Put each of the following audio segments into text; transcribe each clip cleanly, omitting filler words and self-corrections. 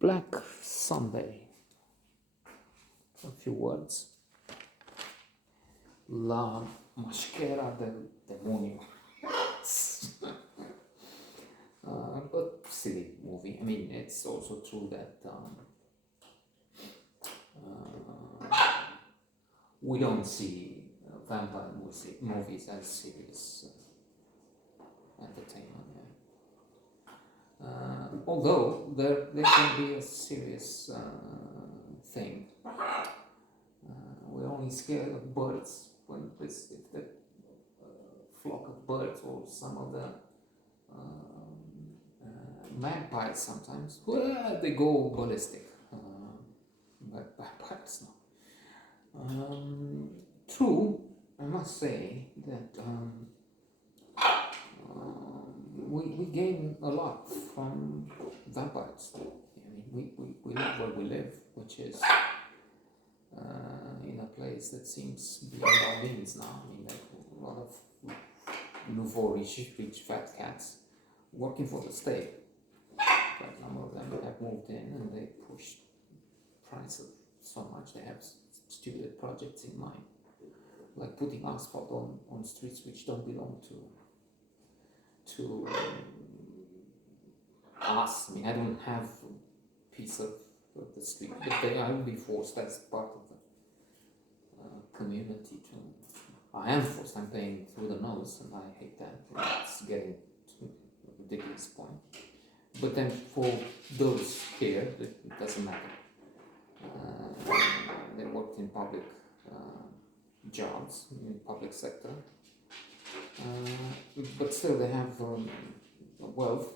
Black Sunday. A few words. La Maschera del Demonio. But silly movie. I mean, it's also true that we don't see vampire movies as serious entertainment. Although there can be a serious thing. We're only scared of birds when if the flock of birds or some of the magpies sometimes, they go ballistic. But vampires no. True, I must say that we gain a lot from vampires. I mean, we live where we live, which is in a place that seems beyond our means now. I mean, like a lot of nouveau rich fat cats working for the state. Quite a number of them have moved in and they push prices so much. They have stupid projects in mind, like putting asphalt on streets which don't belong to us. I mean, I don't have a piece of the street, but I will be forced as part of the community to. I am forced. I'm paying through the nose, and I hate that. It's getting to a ridiculous point. But then for those here, it doesn't matter. They worked in public jobs in public sector, but still they have wealth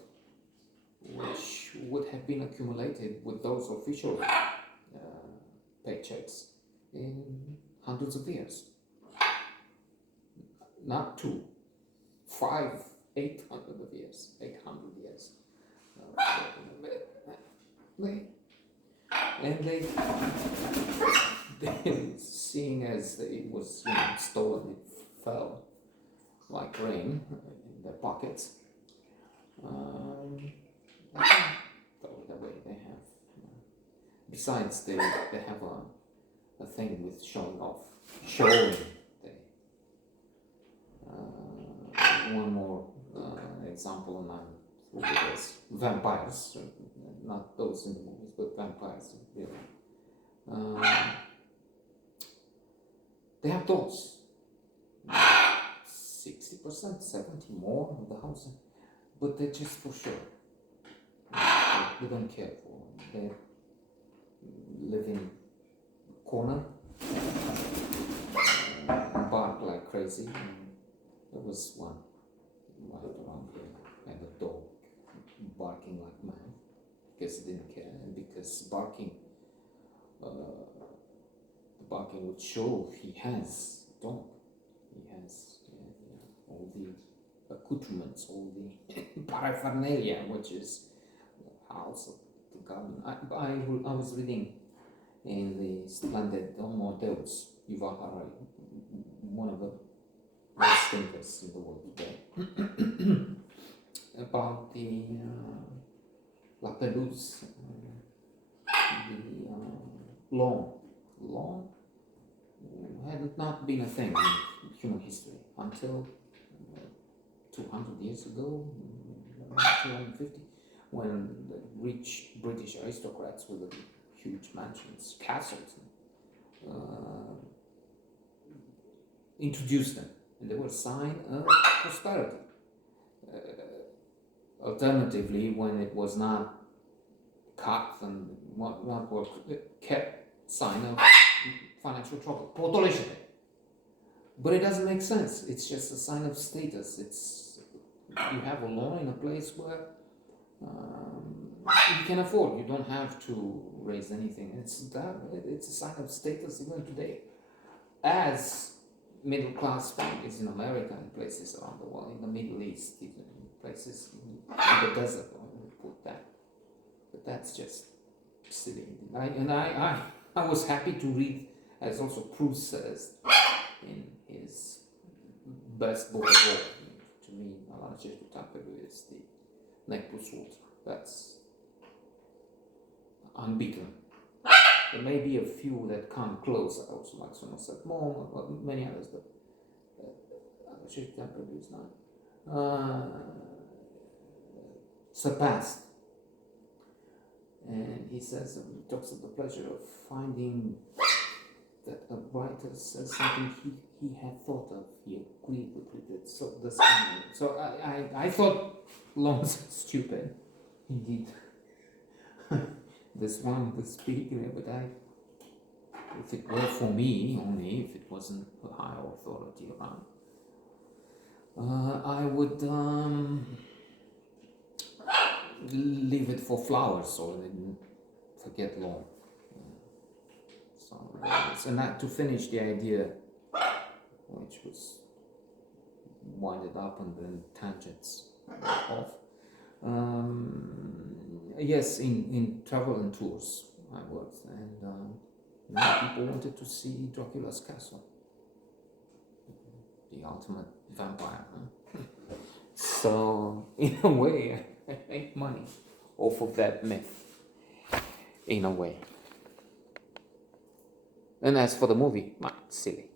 which would have been accumulated with those official paychecks in hundreds of years. Not 2, 5, 800 of years, 800 years. They seeing as it was stolen, it fell like rain in their pockets. The way they have. Besides, they have a thing with showing off, showing. One more example, and I'm through with this. Vampires, not those in the movies, but vampires, really. They have dolls. 60%, 70% more of the house, but they're just for sure. They don't care for them. They live in a corner, bark like crazy. There was one right around here, and a dog barking like mad because he didn't care, and because the barking would show he has a dog. He has all the accoutrements, all the paraphernalia, which is the house, the garden. I was reading in the splendid Homo Deus, Yuval Harari, one of the best thinkers in the world today, about the La Pelouse, the lawn had not been a thing in human history until 200 years ago, 250, when the rich British aristocrats with the huge mansions, castles, introduced them, and they were a sign of prosperity. Alternatively, when it was not cut and what were kept, sign of financial trouble, potolișite. But it doesn't make sense. It's just a sign of status. You have a lawn in a place where you can afford. You don't have to raise anything. It's a sign of status even today. As middle class families in America and places around the world, in the Middle East, even in places in the desert, we put that. But that's just silly. I was happy to read, as also Proust says in his best book of all, to me, Alana Ceștu Tapelu is the Necpus Ultra. That's unbeaten. There may be a few that come close, also like Somerset Maugham or many others, but Shirley Temple is not surpassed. And he says, he talks of the pleasure of finding that a writer says something he had thought of, he agreed with it. So this, so I thought Lawrence was stupid, indeed. This speaker, but if it were for me only, if it wasn't a higher authority around, I would leave it for Flowers, so I didn't forget Law. So that to finish the idea, which was winded up and then tangents off. Yes, in travel and tours I worked, and many people wanted to see Dracula's castle, the ultimate vampire. Huh? So in a way, I make money off of that myth. In a way. And as for the movie, silly.